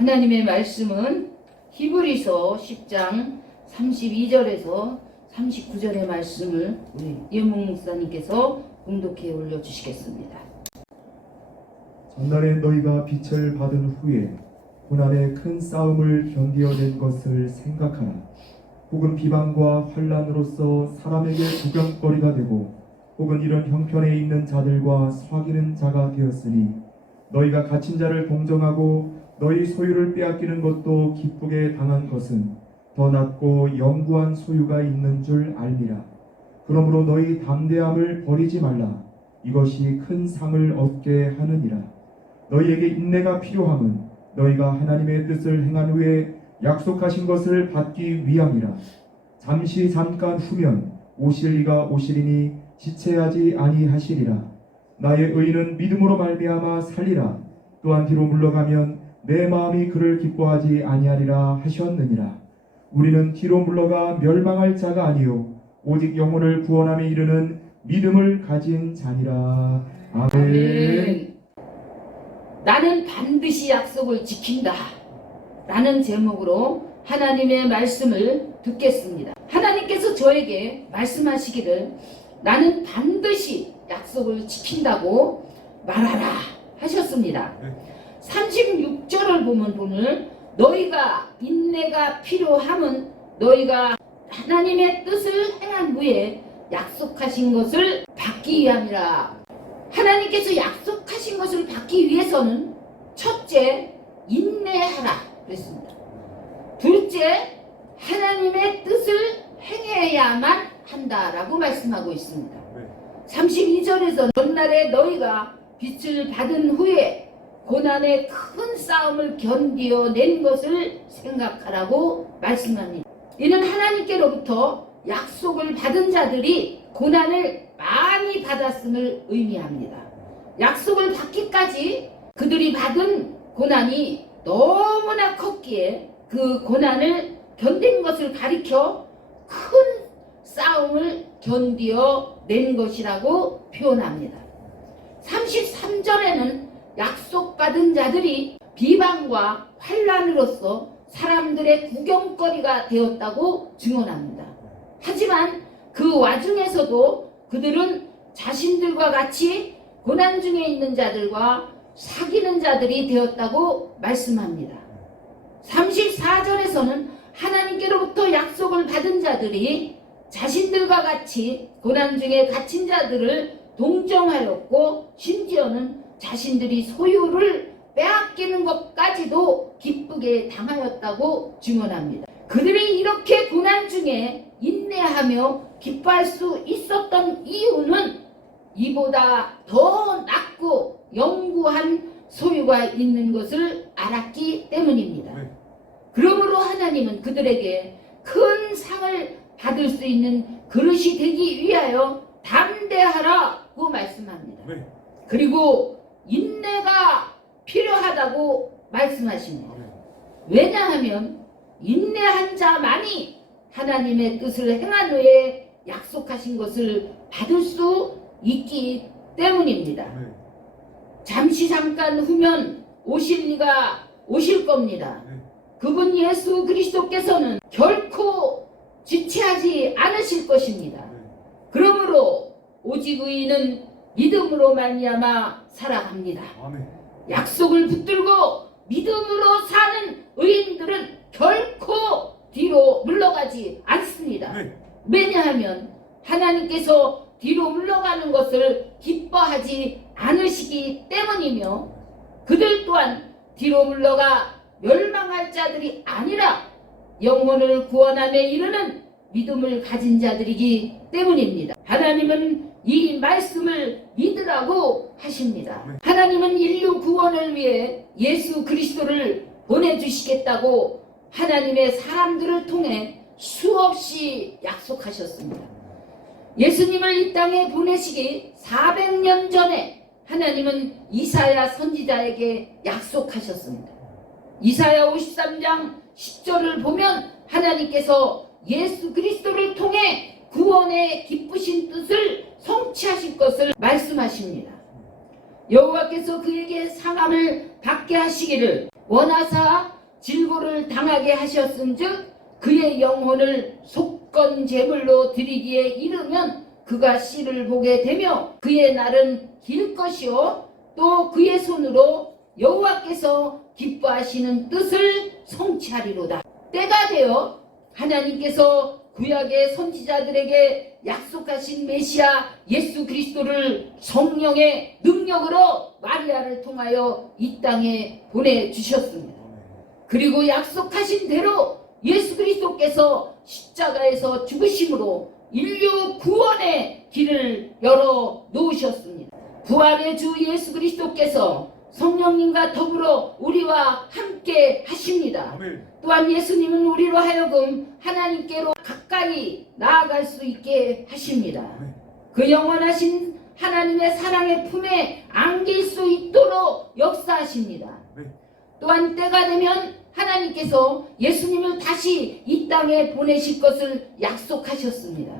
하나님의 말씀은 히브리서 10장 32절에서 39절의 말씀을 우리 이은목 목사님께서 봉독해 올려주시겠습니다. 전날에 너희가 빛을 받은 후에 고난의 큰 싸움을 견디어낸 것을 생각하라. 혹은 비방과 환난으로서 사람에게 구경거리가 되고 혹은 이런 형편에 있는 자들과 사귀는 자가 되었으니 너희가 갇힌 자를 동정하고 너희 소유를 빼앗기는 것도 기쁘게 당한 것은 더 낫고 영구한 소유가 있는 줄 알미라. 그러므로 너희 담대함을 버리지 말라. 이것이 큰 상을 얻게 하느니라. 너희에게 인내가 필요함은 너희가 하나님의 뜻을 행한 후에 약속하신 것을 받기 위함이라. 잠깐 후면 오실 이가 오시리니 지체하지 아니하시리라. 나의 의인은 믿음으로 말미암아 살리라. 또한 뒤로 물러가면 내 마음이 그를 기뻐하지 아니하리라 하셨느니라. 우리는 뒤로 물러가 멸망할 자가 아니요 오직 영혼을 구원함에 이르는 믿음을 가진 자니라. 아멘. 나는 반드시 약속을 지킨다 라는 제목으로 하나님의 말씀을 듣겠습니다. 하나님께서 저에게 말씀하시기를 나는 반드시 약속을 지킨다고 말하라 하셨습니다. 36절을 보면 오늘 너희가 인내가 필요함은 너희가 하나님의 뜻을 행한 후에 약속하신 것을 받기 위함이라. 하나님께서 약속하신 것을 받기 위해서는 첫째, 인내하라 그랬습니다. 둘째, 하나님의 뜻을 행해야만 한다라고 말씀하고 있습니다. 32절에서 전날에 너희가 빛을 받은 후에 고난의 큰 싸움을 견디어낸 것을 생각하라고 말씀합니다. 이는 하나님께로부터 약속을 받은 자들이 고난을 많이 받았음을 의미합니다. 약속을 받기까지 그들이 받은 고난이 너무나 컸기에 그 고난을 견딘 것을 가리켜 큰 싸움을 견디어낸 것이라고 표현합니다. 33절에는 약속받은 자들이 비방과 환난으로서 사람들의 구경거리가 되었다고 증언합니다. 하지만 그 와중에서도 그들은 자신들과 같이 고난 중에 있는 자들과 사귀는 자들이 되었다고 말씀합니다. 34절에서는 하나님께로부터 약속을 받은 자들이 자신들과 같이 고난 중에 갇힌 자들을 동정하였고 심지어는 자신들이 소유를 빼앗기는 것까지도 기쁘게 당하였다고 증언합니다. 그들이 이렇게 고난 중에 인내하며 기뻐할 수 있었던 이유는 이보다 더 낫고 영구한 소유가 있는 것을 알았기 때문입니다. 그러므로 하나님은 그들에게 큰 상을 받을 수 있는 그릇이 되기 위하여 담대하라고 말씀합니다. 그리고 인내가 필요하다고 말씀하십니다. 왜냐하면 인내한 자만이 하나님의 뜻을 행한 후에 약속하신 것을 받을 수 있기 때문입니다. 잠깐 후면 오실 이가 오실 겁니다. 그분 예수 그리스도께서는 결코 지체하지 않으실 것입니다. 그러므로 오직 의인은 믿음으로 말미암아 살아갑니다. 약속을 붙들고 믿음으로 사는 의인들은 결코 뒤로 물러가지 않습니다. 왜냐하면 하나님께서 뒤로 물러가는 것을 기뻐하지 않으시기 때문이며 그들 또한 뒤로 물러가 멸망할 자들이 아니라 영혼을 구원함에 이르는 믿음을 가진 자들이기 때문입니다. 하나님은 이 말씀을 믿으라고 하십니다. 하나님은 인류 구원을 위해 예수 그리스도를 보내주시겠다고 하나님의 사람들을 통해 수없이 약속하셨습니다. 예수님을 이 땅에 보내시기 400년 전에 하나님은 이사야 선지자에게 약속하셨습니다. 이사야 53장 10절을 보면 하나님께서 예수 그리스도를 통해 구원의 기쁘신 뜻을 성취하실 것을 말씀하십니다. 여호와께서 그에게 상함을 받게 하시기를 원하사 질고를 당하게 하셨은즉 그의 영혼을 속건 제물로 드리기에 이르면 그가 씨를 보게 되며 그의 날은 길 것이요 또 그의 손으로 여호와께서 기뻐하시는 뜻을 성취하리로다. 때가 되어 하나님께서 구약의 선지자들에게 약속하신 메시아 예수 그리스도를 성령의 능력으로 마리아를 통하여 이 땅에 보내주셨습니다. 그리고 약속하신 대로 예수 그리스도께서 십자가에서 죽으심으로 인류 구원의 길을 열어 놓으셨습니다. 부활의 주 예수 그리스도께서 성령님과 더불어 우리와 함께 하십니다. 또한 예수님은 우리로 하여금 하나님께로 가까이 나아갈 수 있게 하십니다. 그 영원하신 하나님의 사랑의 품에 안길 수 있도록 역사하십니다. 또한 때가 되면 하나님께서 예수님을 다시 이 땅에 보내실 것을 약속하셨습니다.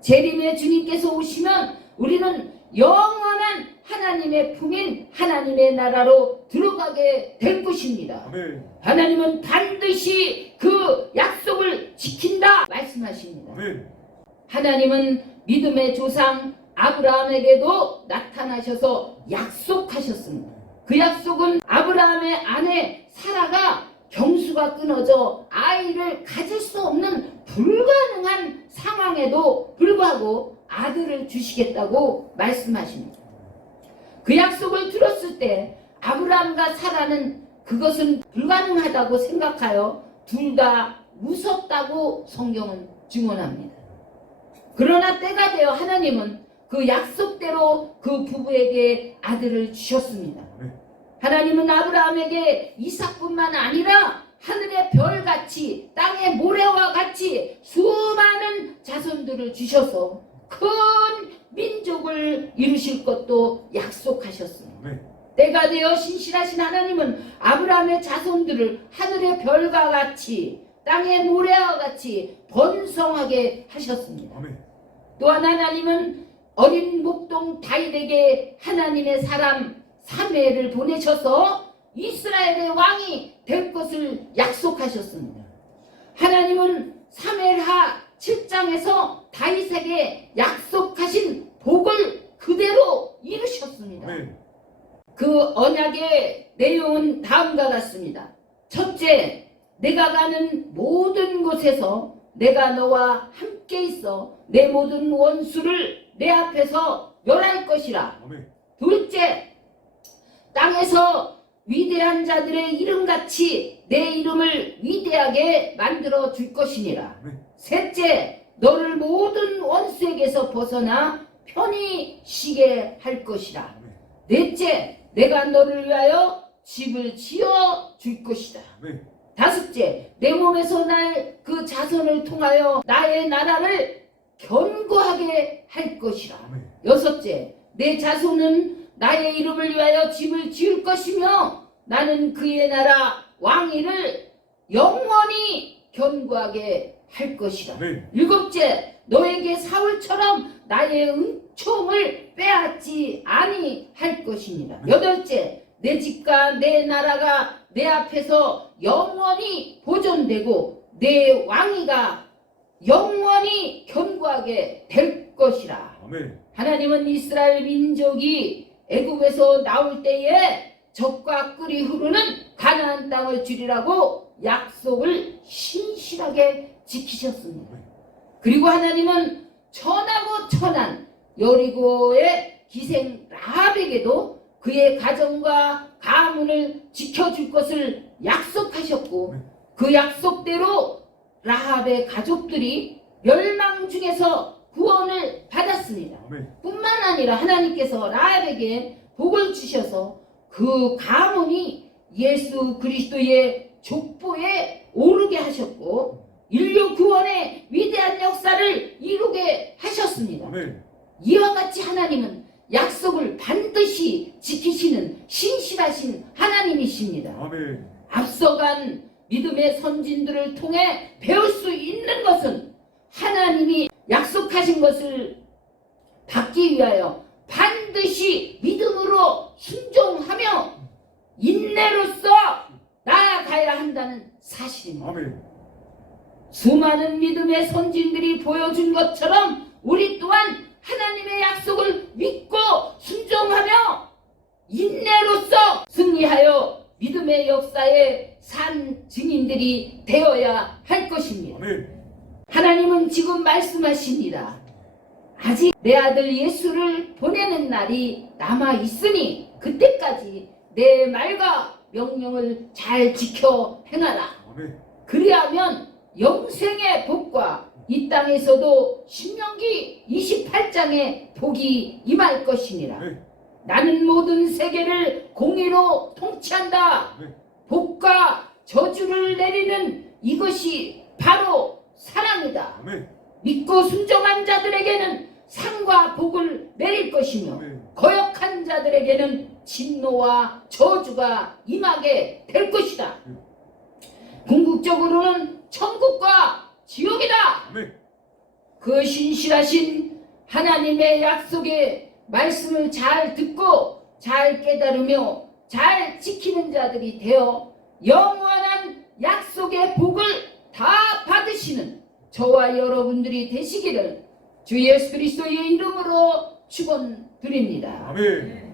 재림의 주님께서 오시면 우리는 영원한 하나님의 품인 하나님의 나라로 들어가게 될 것입니다. 하나님은 반드시 그 약속을 지킨다 말씀하십니다. 하나님은 믿음의 조상 아브라함에게도 나타나셔서 약속하셨습니다. 그 약속은 아브라함의 아내 사라가 경수가 끊어져 아이를 가질 수 없는 불가능한 상황에도 불구하고 아들을 주시겠다고 말씀하십니다. 그 약속을 들었을 때 아브라함과 사라는 그것은 불가능하다고 생각하여 둘 다 웃었다고 성경은 증언합니다. 그러나 때가 되어 하나님은 그 약속대로 그 부부에게 아들을 주셨습니다. 하나님은 아브라함에게 이삭뿐만 아니라 하늘의 별같이 땅의 모래와 같이 수많은 자손들을 주셔서 큰 민족을 이루실 것도 약속하셨습니다. 때가 되어 신실하신 하나님은 아브라함의 자손들을 하늘의 별과 같이 땅의 모래와 같이 번성하게 하셨습니다. 또한 하나님은 어린 목동 다윗에게 하나님의 사람 사무엘을 보내셔서 이스라엘의 왕이 될 것을 약속하셨습니다. 하나님은 사무엘하 7장에서 다윗에게 약속하신 복을 그대로 이루셨습니다. 그 언약의 내용은 다음과 같습니다. 첫째, 내가 가는 모든 곳에서 내가 너와 함께 있어 내 모든 원수를 내 앞에서 멸할 것이라. 둘째, 땅에서 위대한 자들의 이름같이 내 이름을 위대하게 만들어 줄 것이니라. 셋째, 너를 모든 원수에게서 벗어나 편히 쉬게 할 것이라. 넷째, 내가 너를 위하여 집을 지어 줄 것이다. 다섯째, 내 몸에서 날 그 자손을 통하여 나의 나라를 견고하게 할 것이라. 여섯째, 내 자손은 나의 이름을 위하여 집을 지을 것이며 나는 그의 나라 왕위를 영원히 견고하게 할 것이라. 일곱째, 너에게 사울처럼 나의 은총을 빼앗지 아니할 것입니다. 여덟째, 내 집과 내 나라가 내 앞에서 영원히 보존되고 내 왕위가 영원히 견고하게 될 것이라. 하나님은 이스라엘 민족이 애굽에서 나올 때에 젖과 꿀이 흐르는 가나안 땅을 주리라고 약속을 신실하게 지키셨습니다. 그리고 하나님은 천하고 천한 여리고의 기생 라합에게도 그의 가정과 가문을 지켜줄 것을 약속하셨고 그 약속대로 라합의 가족들이 멸망 중에서 구원을 받았습니다. 뿐만 아니라 하나님께서 라합에게 복을 주셔서 그 가문이 예수 그리스도의 족보에 오르게 하셨고 인류 구원의 위대한 역사를 이루게 하셨습니다. 이와 같이 하나님은 약속을 반드시 지키시는 신실하신 하나님이십니다. 앞서간 믿음의 선진들을 통해 배울 수 있는 것은 하나님이 약속하신 것을 받기 위하여 반드시 믿음으로 순종하며 인내로서 나아가야 한다는 사실입니다. 아멘. 수많은 믿음의 선진들이 보여준 것처럼 우리 또한 하나님의 약속을 믿고 순종하며 인내로서 승리하여 믿음의 역사의 산 증인들이 되어야 할 것입니다. 아멘. 하나님은 지금 말씀하십니다. 아직 내 아들 예수를 보내는 날이 남아 있으니 그때까지 내 말과 명령을 잘 지켜 행하라. 아멘. 그리하면 영생의 복과 이 땅에서도 신명기 28장의 복이 임할 것이니라. 아멘. 나는 모든 세계를 공의로 통치한다. 아멘. 복과 저주를 내리는 이것이 바로 사랑이다. 아멘. 믿고 순종한 자들에게는 상과 복을 내릴 것이며 아멘. 거역한 자들에게는 진노와 저주가 임하게 될 것이다. 궁극적으로는 천국과 지옥이다. 아멘. 그 신실하신 하나님의 약속의 말씀을 잘 듣고 잘 깨달으며 잘 지키는 자들이 되어 영원한 약속의 복을 다 받으시는 저와 여러분들이 되시기를 주 예수 그리스도의 이름으로 축원드립니다. 아멘.